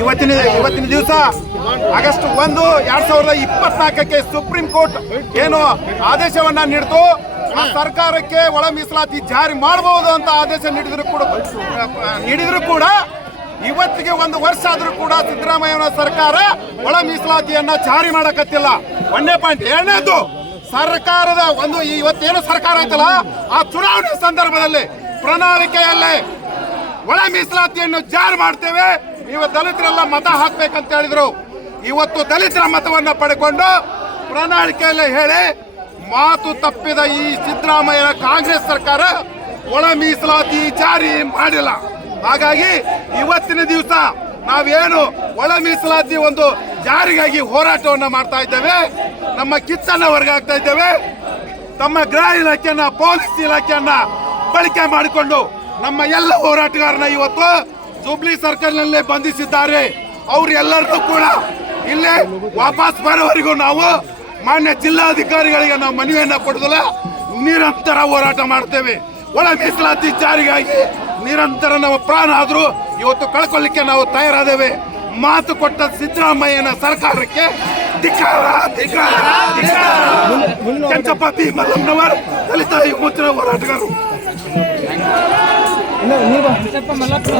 ಇವತ್ತಿನ ಇವತ್ತಿನ ದಿವಸ ಆಗಸ್ಟ್ ಒಂದು, ಎರಡ್ ಸಾವಿರದ ಇಪ್ಪತ್ನಾಲ್ಕಕ್ಕೆ ಸುಪ್ರೀಂ ಕೋರ್ಟ್ ಏನು ಆದೇಶವನ್ನ ನೀಡಿತು. ಆ ಸರ್ಕಾರಕ್ಕೆ ಒಳ ಮೀಸಲಾತಿ ಜಾರಿ ಮಾಡಬಹುದು ಅಂತ ಆದೇಶ ನೀಡಿದ್ರು ಕೂಡ ನೀಡಿದ್ರು ಕೂಡ ಇವತ್ತಿಗೆ ಒಂದು ವರ್ಷ ಆದ್ರೂ ಕೂಡ ಸಿದ್ದರಾಮಯ್ಯನ ಸರ್ಕಾರ ಒಳ ಮೀಸಲಾತಿಯನ್ನ ಜಾರಿ ಮಾಡಕತ್ತಿಲ್ಲ. ಒಂದೇ ಪಾಯಿಂಟ್ ಎರಡನೇದು ಸರ್ಕಾರದ ಒಂದು ಇವತ್ತೇನು ಸರ್ಕಾರ ಐತಲ್ಲ ಆ ಚುನಾವಣೆ ಸಂದರ್ಭದಲ್ಲಿ ಪ್ರಣಾಳಿಕೆಯಲ್ಲೇ ಒಳ ಮೀಸಲಾತಿಯನ್ನು ಜಾರಿ ಮಾಡ್ತೇವೆ. ನೀವು ದಲಿತರೆಲ್ಲ ಮತ ಹಾಕ್ಬೇಕಂತ ಹೇಳಿದ್ರು. ಇವತ್ತು ದಲಿತರ ಮತವನ್ನ ಪಡೆಕೊಂಡು ಪ್ರಣಾಳಿಕೆಯಲ್ಲಿ ಹೇಳಿ, ಮಾತು ತಪ್ಪಿದ ಈ ಸಿದ್ದರಾಮಯ್ಯ ಕಾಂಗ್ರೆಸ್ ಸರ್ಕಾರ ಒಳ ಮೀಸಲಾತಿ ಜಾರಿ ಮಾಡಿಲ್ಲ. ಹಾಗಾಗಿ ಇವತ್ತಿನ ದಿವಸ ನಾವೇನು ಒಳ ಮೀಸಲಾತಿ ಒಂದು ಜಾರಿಗಾಗಿ ಹೋರಾಟವನ್ನ ಮಾಡ್ತಾ ಇದ್ದೇವೆ. ನಮ್ಮ ಕಿಚ್ಚನ್ನ ಹೊರಗಾಗ್ತಾ ಇದ್ದೇವೆ. ತಮ್ಮ ಗೃಹ ಇಲಾಖೆಯನ್ನ, ಪೊಲೀಸ್ ಇಲಾಖೆಯನ್ನ ಬಳಕೆ ಮಾಡಿಕೊಂಡು ನಮ್ಮ ಎಲ್ಲ ಹೋರಾಟಗಾರನ ಇವತ್ತು ಜೂಬ್ಲಿ ಸರ್ಕಲ್ ನಲ್ಲೇ ಬಂಧಿಸಿದ್ದಾರೆ. ಅವ್ರೆಲ್ಲರಿಗೂ ಕೂಡ ಇಲ್ಲೇ ವಾಪಸ್ ಬರೋವರೆಗೂ ನಾವು ಮಾನ್ಯ ಜಿಲ್ಲಾಧಿಕಾರಿಗಳಿಗೆ ನಾವು ಮನವಿಯನ್ನ ಕೊಡೋದಿಲ್ಲ ನಿರಂತರ ಹೋರಾಟ ಮಾಡ್ತೇವೆ. ಒಳ ಮೀಸಲಾತಿ ಜಾರಿಗಾಗಿ ನಿರಂತರ ನಮ್ಮ ಪ್ರಾಣ ಆದರೂ ಇವತ್ತು ಕಳ್ಕೊಳ್ಳಿಕ್ಕೆ ನಾವು ತಯಾರಾದೇವೆ. ಮಾತು ಕೊಟ್ಟ ಸಿದ್ದರಾಮಯ್ಯನ ಸರ್ಕಾರಕ್ಕೆ ಧಿಕ್ಕಾರ ಧಿಕ್ಕಾರ ಧಿಕ್ಕಾರ. ಕೆಂಚಪ್ಪ ಬಿ ಮಲ್ಲಮ್ಮನವರ್ ದಲಿತ ಯುವಜನ ಹೋರಾಟಗಾರರು. nieva. Sepa malapa.